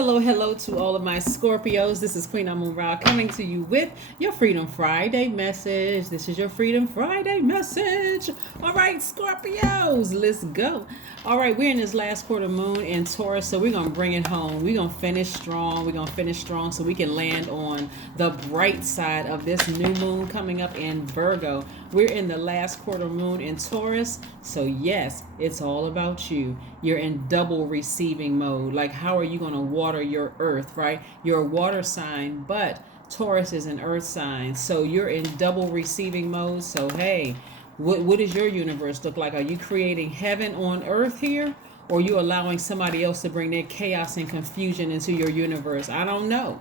Hello to all of my Scorpios. This is Queen Amun Ra coming to you with your Freedom Friday message. This is your Freedom Friday message. All right, Scorpios, let's go. All right, we're in this last quarter moon in Taurus, so we're going to bring it home. We're going to finish strong. We're going to finish strong so we can land on the bright side of this new moon coming up in Virgo. We're in the last quarter moon in Taurus, so yes, it's all about you. You're in double receiving mode. Like, how are you going to water your earth, right? You're a water sign, but Taurus is an earth sign. So you're in double receiving mode. So, hey, what does your universe look like? Are you creating heaven on earth here? Or are you allowing somebody else to bring their chaos and confusion into your universe? I don't know.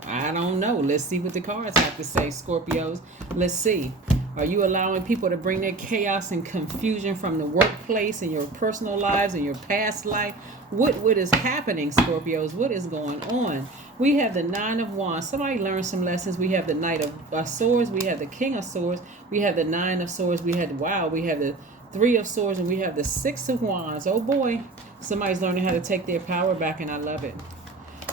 Let's see what the cards have to say, Scorpios. Let's see. Are you allowing people to bring their chaos and confusion from the workplace and your personal lives and your past life? What is happening, Scorpios? What is going on? We have the Nine of Wands. Somebody learned some lessons. We have the Knight of Swords. We have the King of Swords. We have the Nine of Swords. We have the Three of Swords, and we have the Six of Wands. Oh boy, somebody's learning how to take their power back, and I love it.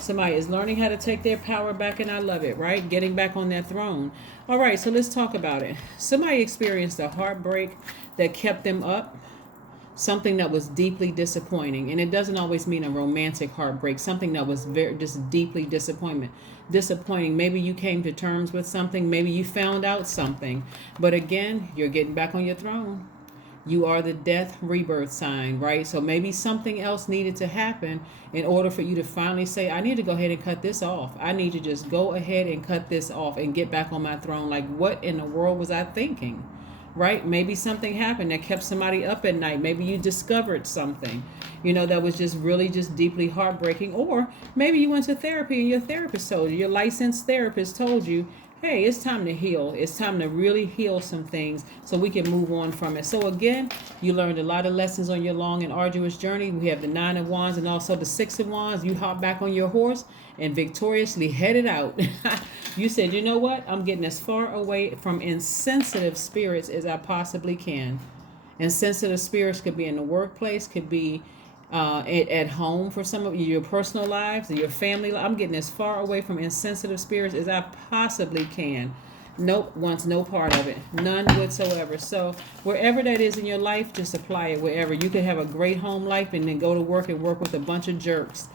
Somebody is learning how to take their power back, and I love it, right? Getting back on their throne. All right, so let's talk about it. Somebody experienced a heartbreak that kept them up, something that was deeply disappointing. And it doesn't always mean a romantic heartbreak, something that was just deeply disappointing. Maybe you came to terms with something, maybe you found out something. But again, you're getting back on your throne. You are the death rebirth sign, right? So maybe something else needed to happen in order for you to finally say, I need to go ahead and cut this off. I need to just go ahead and cut this off and get back on my throne. Like, what in the world was I thinking, right? Maybe something happened that kept somebody up at night. Maybe you discovered something, that was just really just deeply heartbreaking. Or maybe you went to therapy and your therapist told you, your licensed therapist told you, hey, it's time to heal. It's time to really heal some things so we can move on from it. So again, you learned a lot of lessons on your long and arduous journey. We have the Nine of Wands and also the Six of Wands. You hop back on your horse and victoriously headed out. You said, you know what? I'm getting as far away from insensitive spirits as I possibly can. Insensitive spirits could be in the workplace, could be at home for some of you, your personal lives, your family. I'm getting as far away from insensitive spirits as I possibly can. Nope, wants no part of it. None whatsoever. So wherever that is in your life, just apply it wherever. You could have a great home life and then go to work and work with a bunch of jerks.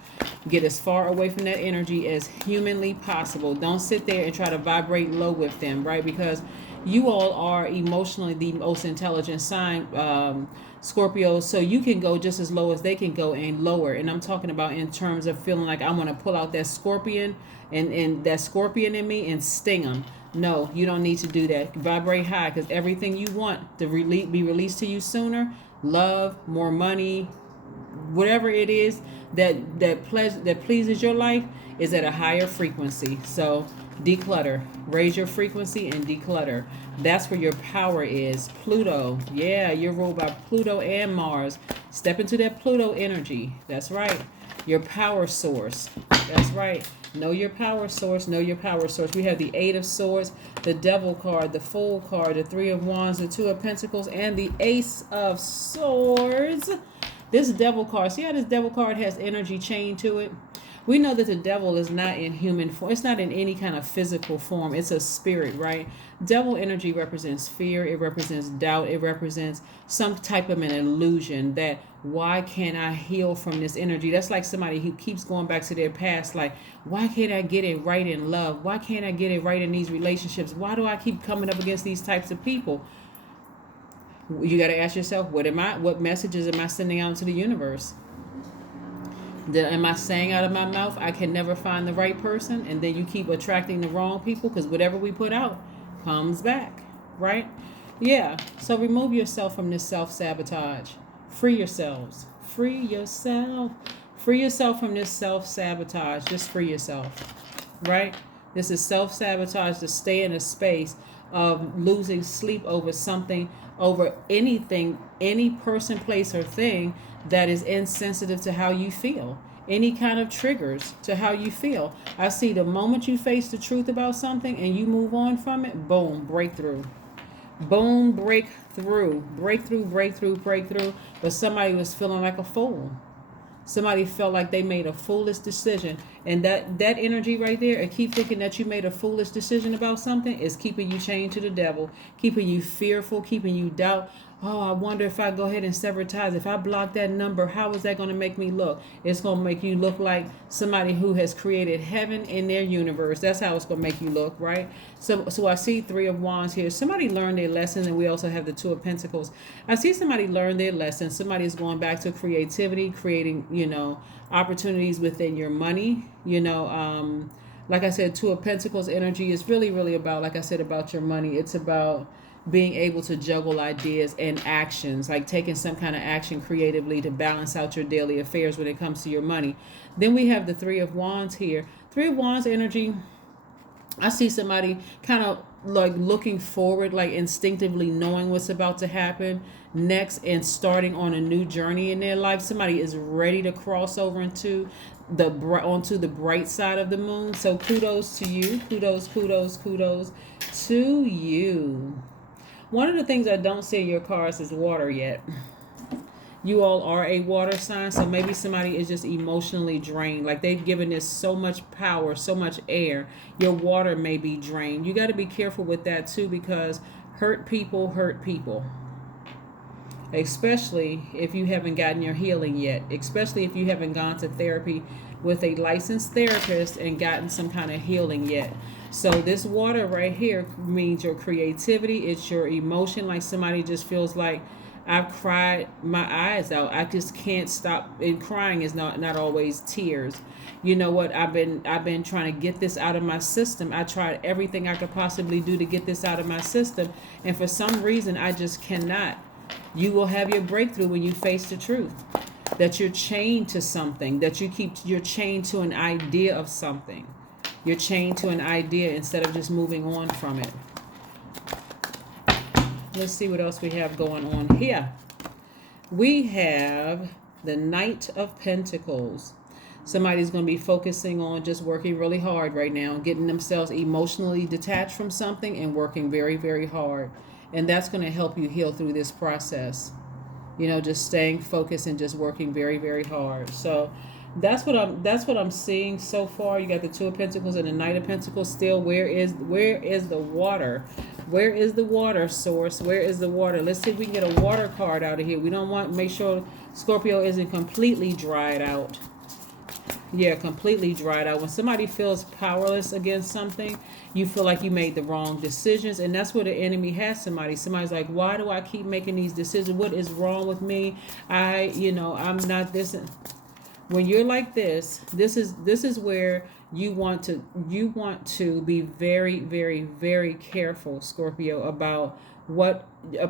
Get as far away from that energy as humanly possible. Don't sit there and try to vibrate low with them, right? Because you all are emotionally the most intelligent sign, Scorpio, so you can go just as low as they can go and lower. And I'm talking about in terms of feeling like I want to pull out that scorpion and that scorpion in me and sting them. No, you don't need to do that. Vibrate high, because everything you want to be released to you sooner, love, more money, whatever it is that pleases your life, is at a higher frequency. So declutter, raise your frequency and declutter. That's where your power is. Pluto, yeah, you're ruled by Pluto and Mars. Step into that Pluto energy. That's right. Your power source. That's right. Know your power source. Know your power source. We have the Eight of Swords, the Devil card, the Fool card, the Three of Wands, the Two of Pentacles, and the Ace of Swords. This Devil card, see how this Devil card has energy chain to it? We know that the devil is not in human form. It's not in any kind of physical form. It's a spirit, right? Devil energy represents fear. It represents doubt. It represents some type of an illusion that, why can't I heal from this energy? That's like somebody who keeps going back to their past. Like, why can't I get it right in love? Why can't I get it right in these relationships? Why do I keep coming up against these types of people? You got to ask yourself, what messages am I sending out to the universe? Am I saying out of my mouth, I can never find the right person? And then you keep attracting the wrong people, because whatever we put out comes back, right? Yeah. So remove yourself from this self-sabotage. Free yourselves. Free yourself. Free yourself from this self-sabotage. Just free yourself, right? This is self-sabotage, to stay in a space of losing sleep over something, over anything, any person, place, or thing that is insensitive to how you feel. Any kind of triggers to how you feel. I see the moment you face the truth about something and you move on from it, boom, breakthrough. Boom, breakthrough. Breakthrough. But somebody was feeling like a fool. Somebody felt like they made a foolish decision. And that energy right there, and keep thinking that you made a foolish decision about something, is keeping you chained to the devil, keeping you fearful, keeping you doubt. Oh, I wonder if I go ahead and sever ties. If I block that number, how is that going to make me look? It's going to make you look like somebody who has created heaven in their universe. That's how it's going to make you look, right? So I see Three of Wands here. Somebody learned their lesson, and we also have the Two of Pentacles. I see somebody learn their lesson. Somebody is going back to creativity, creating, opportunities within your money. Like I said, Two of Pentacles energy is really, really about, like I said, about your money. It's about being able to juggle ideas and actions, like taking some kind of action creatively to balance out your daily affairs when it comes to your money. Then we have the Three of Wands here. Three of Wands energy, I see somebody kind of like looking forward, like instinctively knowing what's about to happen next and starting on a new journey in their life. Somebody is ready to cross over onto the bright side of the moon. So kudos to you. Kudos to you. One of the things I don't see in your cards is water yet. You all are a water sign, so maybe somebody is just emotionally drained. Like they've given this so much power, so much air. Your water may be drained. You got to be careful with that too, because hurt people hurt people. Especially if you haven't gotten your healing yet. Especially if you haven't gone to therapy with a licensed therapist and gotten some kind of healing yet. So this water right here means your creativity. It's your emotion. Like somebody just feels like, I've cried my eyes out. I just can't stop. And crying is not always tears. You know what? I've been trying to get this out of my system. I tried everything I could possibly do to get this out of my system, and for some reason I just cannot. You will have your breakthrough when you face the truth. That you're chained to something. That you're chained to an idea of something. You're chained to an idea instead of just moving on from it. Let's see what else we have going on here. We have the Knight of Pentacles. Somebody's going to be focusing on just working really hard right now, getting themselves emotionally detached from something and working very, very hard. And that's going to help you heal through this process. Just staying focused and just working very, very hard. So that's what I'm seeing so far. You got the Two of Pentacles and the Knight of Pentacles still. Where is the water? Where is the water source? Where is the water? Let's see if we can get a water card out of here. We don't want, make sure Scorpio isn't completely dried out. Yeah, completely dried out. When somebody feels powerless against something, you feel like you made the wrong decisions. And that's where the enemy has somebody. Somebody's like, why do I keep making these decisions? What is wrong with me? I'm not this. When you're like this is where you want to be very, very, very careful, Scorpio, about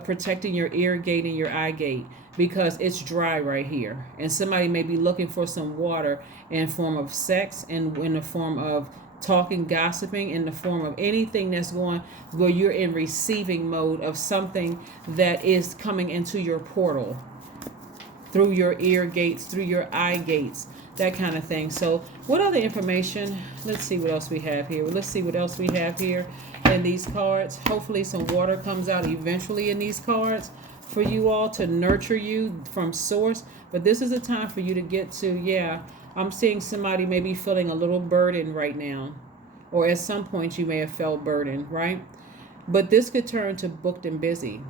protecting your ear gate and your eye gate, because it's dry right here, and somebody may be looking for some water in form of sex, and in the form of talking, gossiping, in the form of anything that's going where you're in receiving mode of something that is coming into your portal through your ear gates, through your eye gates, that kind of thing. So what other information? Let's see what else we have here. Let's see what else we have here in these cards. Hopefully some water comes out eventually in these cards for you all to nurture you from source. But this is a time for you to get to, I'm seeing somebody maybe feeling a little burdened right now. Or at some point you may have felt burdened, right? But this could turn to booked and busy.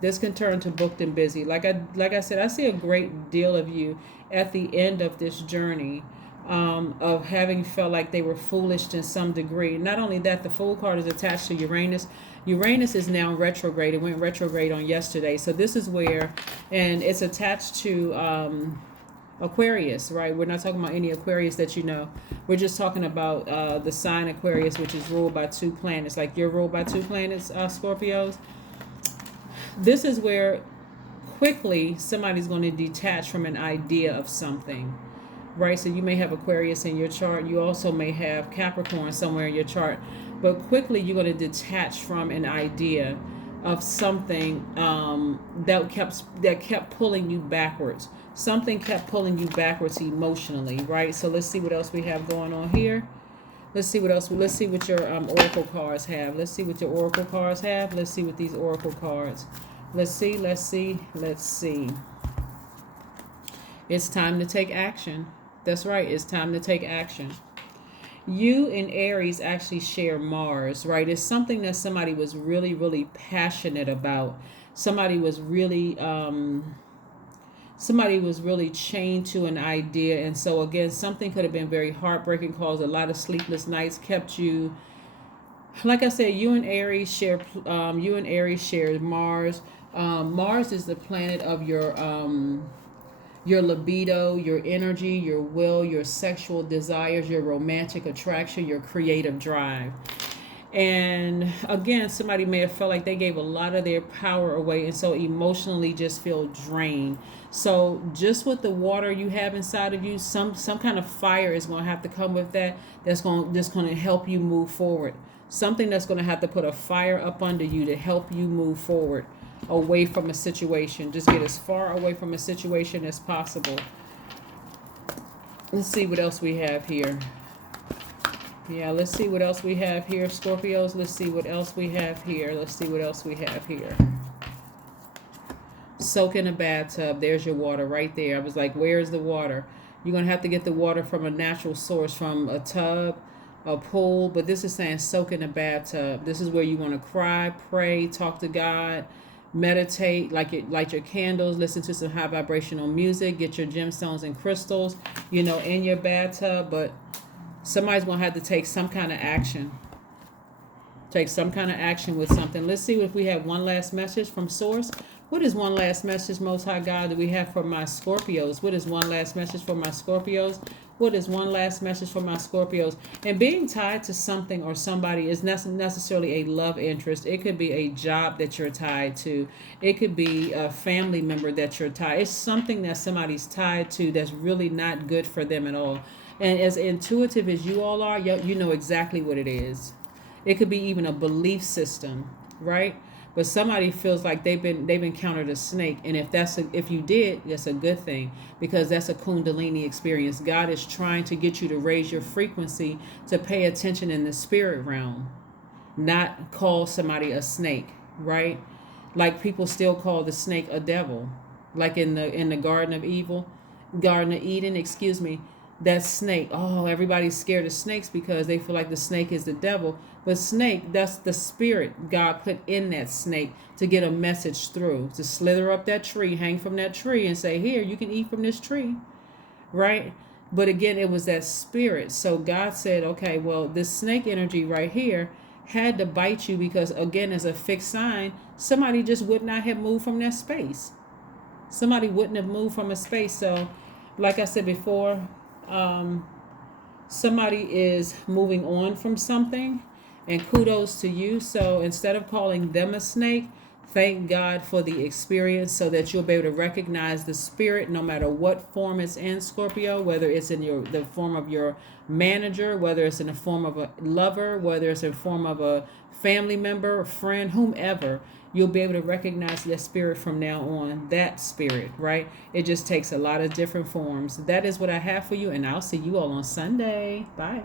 This can turn to booked and busy. Like I said, I see a great deal of you at the end of this journey of having felt like they were foolish to some degree. Not only that, the Fool card is attached to Uranus. Uranus is now retrograde. It went retrograde on yesterday. So this is where, and it's attached to Aquarius, right? We're not talking about any Aquarius that you know. We're just talking about the sign Aquarius, which is ruled by two planets. Like you're ruled by two planets, Scorpios. This is where quickly somebody's going to detach from an idea of something, right? So you may have Aquarius in your chart. You also may have Capricorn somewhere in your chart. But quickly you're going to detach from an idea of something that kept pulling you backwards. Something kept pulling you backwards emotionally, right? So let's see what else we have going on here. Let's see what your oracle cards have. Let's see what your oracle cards have. Let's see what these oracle cards. Let's see. It's time to take action. That's right. It's time to take action. You and Aries actually share Mars, right? It's something that somebody was really, really passionate about. Somebody was really somebody was really chained to an idea, and so again, something could have been very heartbreaking, caused a lot of sleepless nights, kept you, like I said, you and Aries share Mars. Mars is the planet of your libido, your energy, your will, your sexual desires, your romantic attraction, your creative drive. And again, somebody may have felt like they gave a lot of their power away, and so emotionally just feel drained. So just with the water you have inside of you, some kind of fire is going to have to come with that. That's going to help you move forward. Something that's going to have to put a fire up under you to help you move forward, away from a situation. Just get as far away from a situation as possible. Let's see what else we have here. Yeah, let's see what else we have here, Scorpios. Let's see what else we have here. Let's see what else we have here. Soak in a bathtub. There's your water right there. I was like, where's the water? You're going to have to get the water from a natural source, from a tub, a pool. But this is saying soak in a bathtub. This is where you want to cry, pray, talk to God, meditate, light your candles, listen to some high vibrational music, get your gemstones and crystals, in your bathtub. But somebody's going to have to take some kind of action. Take some kind of action with something. Let's see if we have one last message from Source. What is one last message, Most High God, that we have for my Scorpios? What is one last message for my Scorpios? What is one last message for my Scorpios? And being tied to something or somebody is not necessarily a love interest. It could be a job that you're tied to. It could be a family member that you're tied. It's something that somebody's tied to that's really not good for them at all. And as intuitive as you all are, you know exactly what it is. It could be even a belief system, right? But somebody feels like they've encountered a snake, and if you did, that's a good thing, because that's a Kundalini experience. God is trying to get you to raise your frequency, to pay attention in the spirit realm, not call somebody a snake, right? Like people still call the snake a devil, like in the Garden of Eden, excuse me. That snake, oh, everybody's scared of snakes because they feel like the snake is the devil. But snake, that's the spirit God put in that snake to get a message through, to slither up that tree, hang from that tree and say, here, you can eat from this tree, right? But again, it was that spirit. So God said, okay, well, this snake energy right here had to bite you because, again, as a fixed sign, somebody just would not have moved from that space. Somebody wouldn't have moved from a space. So like I said before, somebody is moving on from something, and kudos to you. So instead of calling them a snake, thank God for the experience, so that you'll be able to recognize the spirit no matter what form it's in, Scorpio, whether it's in the form of your manager, whether it's in the form of a lover, whether it's in the form of a family member, friend, whomever. You'll be able to recognize that spirit from now on, that spirit, right? It just takes a lot of different forms. That is what I have for you, and I'll see you all on Sunday. Bye.